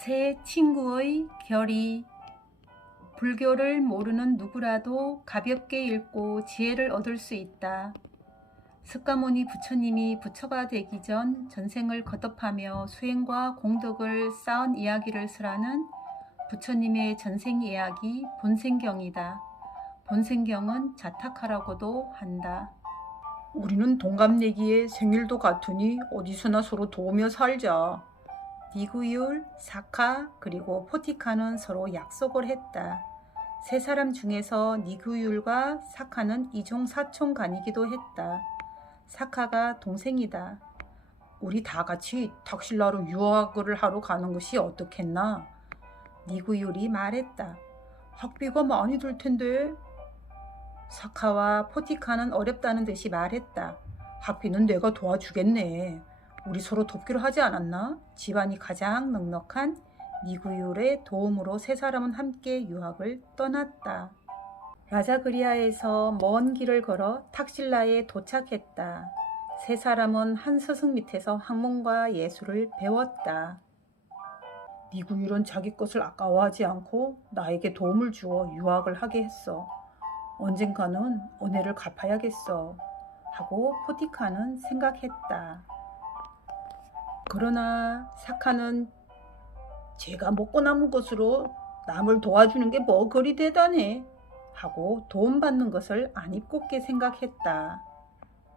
새 친구의 결의. 불교를 모르는 누구라도 가볍게 읽고 지혜를 얻을 수 있다. 석가모니 부처님이 부처가 되기 전 전생을 거듭하며 수행과 공덕을 쌓은 이야기를 쓰라는 부처님의 전생 이야기 본생경이다. 본생경은 자타카라고도 한다. 우리는 동갑내기에 생일도 같으니 어디서나 서로 도우며 살자. 니구율, 사카, 그리고 포티카는 서로 약속을 했다. 세 사람 중에서 니구율과 사카는 이종 사촌간이기도 했다. 사카가 동생이다. 우리 다 같이 탁실라로 유학을 하러 가는 것이 어떻겠나? 니구율이 말했다. 학비가 많이 들 텐데. 사카와 포티카는 어렵다는 듯이 말했다. 학비는 내가 도와주겠네. 우리 서로 돕기로 하지 않았나? 집안이 가장 넉넉한 니구율의 도움으로 세 사람은 함께 유학을 떠났다. 라자그리아에서 먼 길을 걸어 탁실라에 도착했다. 세 사람은 한 스승 밑에서 학문과 예술을 배웠다. 니구율은 자기 것을 아까워하지 않고 나에게 도움을 주어 유학을 하게 했어. 언젠가는 은혜를 갚아야겠어 하고 포티카는 생각했다. 그러나 사카는 제가 먹고 남은 것으로 남을 도와주는 게 뭐 그리 대단해 하고 도움받는 것을 안 입곱게 생각했다.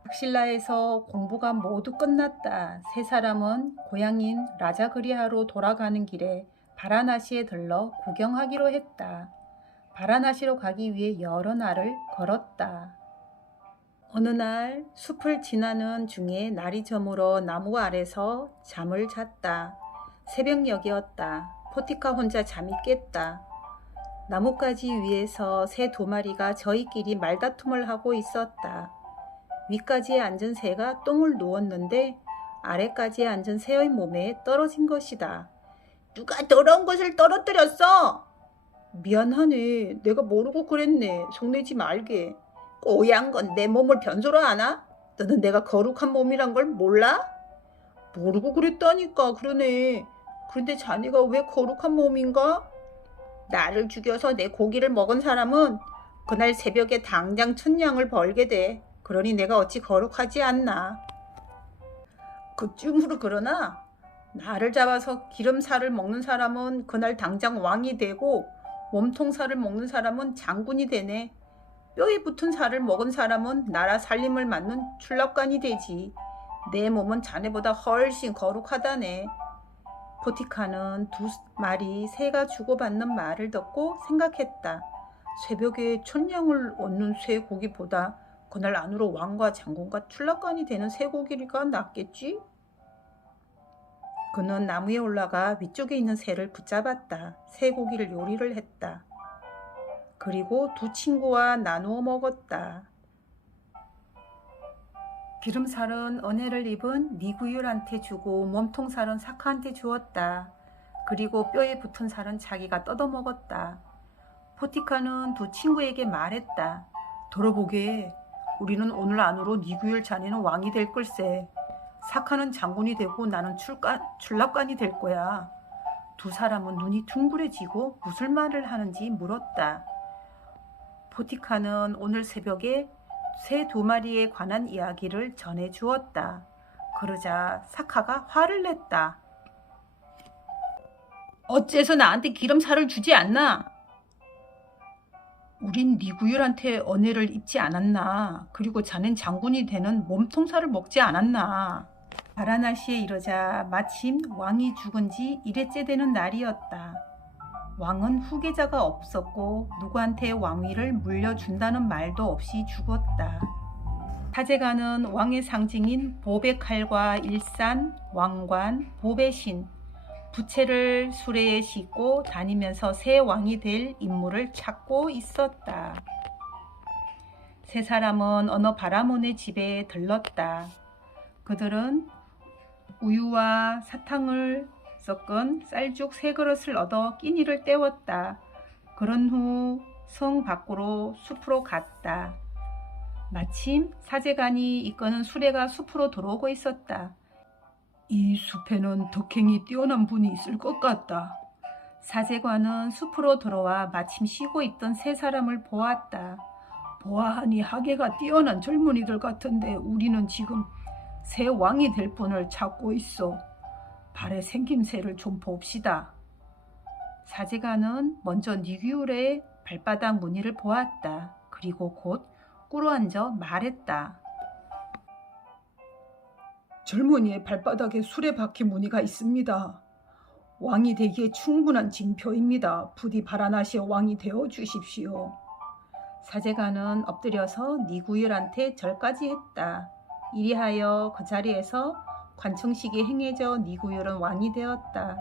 탁실라에서 공부가 모두 끝났다. 세 사람은 고향인 라자그리아로 돌아가는 길에 바라나시에 들러 구경하기로 했다. 바라나시로 가기 위해 여러 날을 걸었다. 어느 날 숲을 지나는 중에 날이 저물어 나무 아래서 잠을 잤다. 새벽녘이었다. 포티카 혼자 잠이 깼다. 나뭇가지 위에서 새 두 마리가 저희끼리 말다툼을 하고 있었다. 위까지에 앉은 새가 똥을 누웠는데 아래까지에 앉은 새의 몸에 떨어진 것이다. 누가 더러운 것을 떨어뜨렸어? 미안하네. 내가 모르고 그랬네. 속내지 말게. 꼬얀 건 내 몸을 변소로 하나? 너는 내가 거룩한 몸이란 걸 몰라? 모르고 그랬다니까. 그러네. 그런데 자네가 왜 거룩한 몸인가? 나를 죽여서 내 고기를 먹은 사람은 그날 새벽에 당장 천냥을 벌게 돼. 그러니 내가 어찌 거룩하지 않나. 그쯤으로 그러나 나를 잡아서 기름살을 먹는 사람은 그날 당장 왕이 되고 몸통살을 먹는 사람은 장군이 되네. 뼈에 붙은 살을 먹은 사람은 나라 살림을 맡는 출납관이 되지. 내 몸은 자네보다 훨씬 거룩하다네. 포티카는 두 마리 새가 주고받는 말을 듣고 생각했다. 새벽에 천냥을 얻는 쇠고기보다 그날 안으로 왕과 장군과 출납관이 되는 쇠고기가 낫겠지? 그는 나무에 올라가 위쪽에 있는 새를 붙잡았다. 쇠고기를 요리를 했다. 그리고 두 친구와 나누어 먹었다. 기름살은 은혜를 입은 니구율한테 주고 몸통살은 사카한테 주었다. 그리고 뼈에 붙은 살은 자기가 뜯어먹었다. 포티카는 두 친구에게 말했다. 들어보게. 우리는 오늘 안으로 니구율 자네는 왕이 될 걸세. 사카는 장군이 되고 나는 출납관이 될 거야. 두 사람은 눈이 둥그레지고 무슨 말을 하는지 물었다. 포티카는 오늘 새벽에 새 두 마리에 관한 이야기를 전해 주었다. 그러자 사카가 화를 냈다. 어째서 나한테 기름살을 주지 않나? 우린 니구율한테 은혜를 입지 않았나? 그리고 자넨 장군이 되는 몸통살을 먹지 않았나? 바라나시에 이르자 마침 왕이 죽은 지 1회째 되는 날이었다. 왕은 후계자가 없었고 누구한테 왕위를 물려준다는 말도 없이 죽었다. 타제가는 왕의 상징인 보배 칼과 일산, 왕관, 보배신, 부채를 수레에 싣고 다니면서 새 왕이 될 인물을 찾고 있었다. 세 사람은 어느 바라몬의 집에 들렀다. 그들은 우유와 사탕을 섞은 쌀죽 3그릇을 얻어 끼니를 때웠다. 그런 후 성 밖으로 숲으로 갔다. 마침 사제간이 이끄는 수레가 숲으로 들어오고 있었다. 이 숲에는 덕행이 뛰어난 분이 있을 것 같다. 사제관은 숲으로 들어와 마침 쉬고 있던 세 사람을 보았다. 보아하니 학예가 뛰어난 젊은이들 같은데 우리는 지금 새 왕이 될 분을 찾고 있어. 발의 생김새를 좀 봅시다. 사제관은 먼저 니규울의 발바닥 무늬를 보았다. 그리고 곧 꿇어앉아 말했다. 젊은이의 발바닥에 수레바퀴 무늬가 있습니다. 왕이 되기에 충분한 징표입니다. 부디 바라나시의 왕이 되어 주십시오. 사제관은 엎드려서 니구율한테 절까지 했다. 이리하여 그 자리에서 관청식이 행해져 니구율은 왕이 되었다.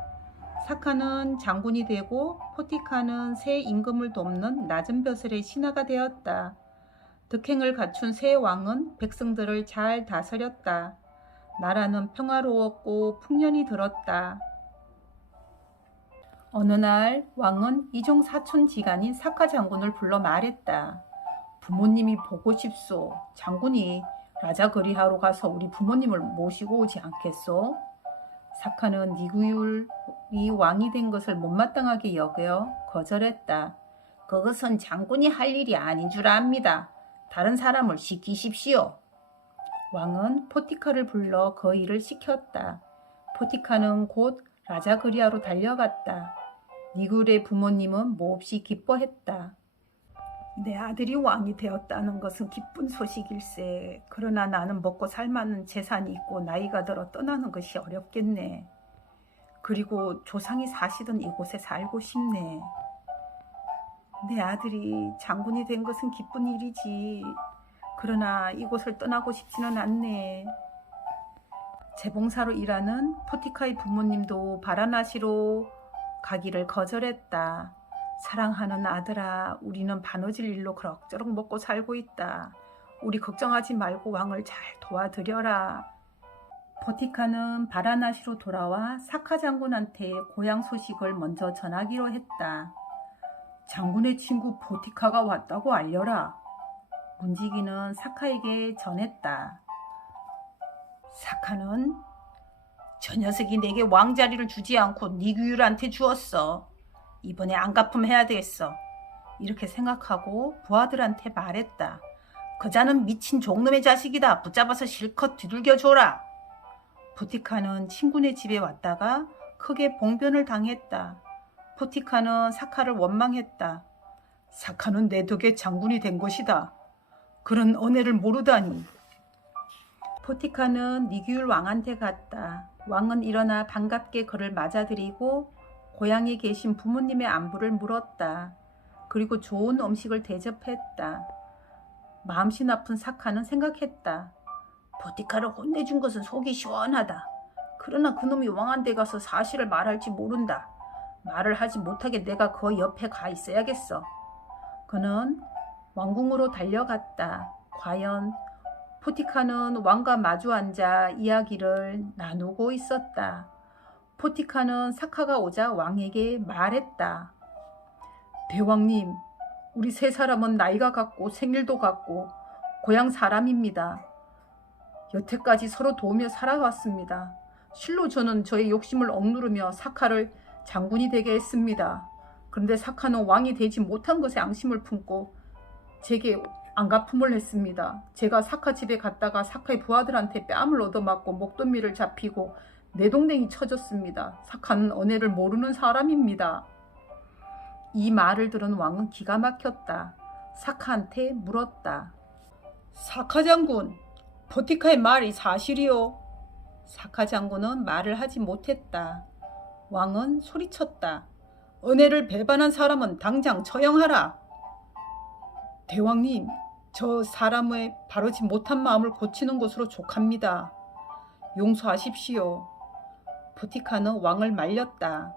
사카는 장군이 되고 포티카는 새 임금을 돕는 낮은 벼슬의 신하가 되었다. 덕행을 갖춘 새 왕은 백성들을 잘 다스렸다. 나라는 평화로웠고 풍년이 들었다. 어느 날 왕은 이종 사촌 지간인 사카 장군을 불러 말했다. 부모님이 보고 싶소. 장군이 라자 그리하러 가서 우리 부모님을 모시고 오지 않겠소? 사카는 니구율이 왕이 된 것을 못마땅하게 여겨 거절했다. 그것은 장군이 할 일이 아닌 줄 압니다. 다른 사람을 시키십시오. 왕은 포티카를 불러 그 일을 시켰다. 포티카는 곧 라자 그리하로 달려갔다. 니굴의 부모님은 몹시 기뻐했다. 내 아들이 왕이 되었다는 것은 기쁜 소식일세. 그러나 나는 먹고 살만한 재산이 있고 나이가 들어 떠나는 것이 어렵겠네. 그리고 조상이 사시던 이곳에 살고 싶네. 내 아들이 장군이 된 것은 기쁜 일이지. 그러나 이곳을 떠나고 싶지는 않네. 재봉사로 일하는 포티카의 부모님도 바라나시로 가기를 거절했다. 사랑하는 아들아, 우리는 바느질 일로 그럭저럭 먹고 살고 있다. 우리 걱정하지 말고 왕을 잘 도와드려라. 포티카는 바라나시로 돌아와 사카 장군한테 고향 소식을 먼저 전하기로 했다. 장군의 친구 포티카가 왔다고 알려라. 문지기는 사카에게 전했다. 사카는 저 녀석이 내게 왕자리를 주지 않고 니규율한테 주었어. 이번에 안갚음해야 되겠어. 이렇게 생각하고 부하들한테 말했다. 그자는 미친 종놈의 자식이다. 붙잡아서 실컷 뒤둘겨줘라. 포티카는 친구네 집에 왔다가 크게 봉변을 당했다. 포티카는 사카를 원망했다. 사카는 내 덕에 장군이 된 것이다. 그런 은혜를 모르다니. 포티카는 니규율 왕한테 갔다. 왕은 일어나 반갑게 그를 맞아들이고 고향에 계신 부모님의 안부를 물었다. 그리고 좋은 음식을 대접했다. 마음씨 나쁜 사카는 생각했다. 포티카를 혼내준 것은 속이 시원하다. 그러나 그놈이 왕한테 가서 사실을 말할지 모른다. 말을 하지 못하게 내가 그 옆에 가 있어야겠어. 그는 왕궁으로 달려갔다. 과연 포티카는 왕과 마주 앉아 이야기를 나누고 있었다. 포티카는 사카가 오자 왕에게 말했다. 대왕님, 우리 세 사람은 나이가 같고 생일도 같고 고향 사람입니다. 여태까지 서로 도우며 살아왔습니다. 실로 저는 저의 욕심을 억누르며 사카를 장군이 되게 했습니다. 그런데 사카는 왕이 되지 못한 것에 앙심을 품고 제게 안갚음을 했습니다. 제가 사카 집에 갔다가 사카의 부하들한테 뺨을 얻어맞고 목덜미를 잡히고 내동댕이 쳐졌습니다. 사카는 은혜를 모르는 사람입니다. 이 말을 들은 왕은 기가 막혔다. 사카한테 물었다. 사카 장군, 포티카의 말이 사실이요? 사카 장군은 말을 하지 못했다. 왕은 소리쳤다. 은혜를 배반한 사람은 당장 처형하라. 대왕님, 저 사람의 바르지 못한 마음을 고치는 것으로 족합니다. 용서하십시오. 포티카는 왕을 말렸다.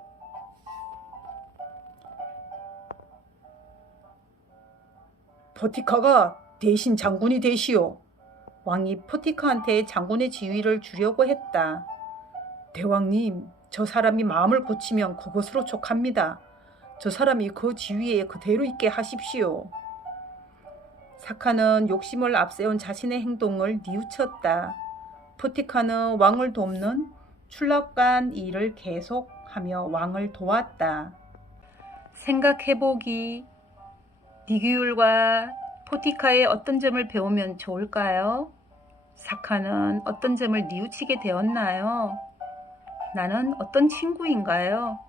포티카가 대신 장군이 되시오. 왕이 포티카한테 장군의 지위를 주려고 했다. 대왕님, 저 사람이 마음을 고치면 그것으로 족합니다. 저 사람이 그 지위에 그대로 있게 하십시오. 사카는 욕심을 앞세운 자신의 행동을 뉘우쳤다. 포티카는 왕을 돕는 출납간 일을 계속하며 왕을 도왔다. 생각해보기. 니규율과 포티카의 어떤 점을 배우면 좋을까요? 사카는 어떤 점을 뉘우치게 되었나요? 나는 어떤 친구인가요?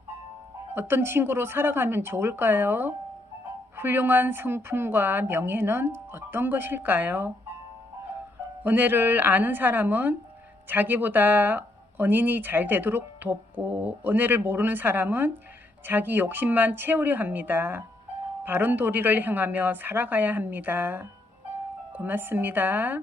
어떤 친구로 살아가면 좋을까요? 훌륭한 성품과 명예는 어떤 것일까요? 은혜를 아는 사람은 자기보다 은인이 잘 되도록 돕고, 은혜를 모르는 사람은 자기 욕심만 채우려 합니다. 바른 도리를 행하며 살아가야 합니다. 고맙습니다.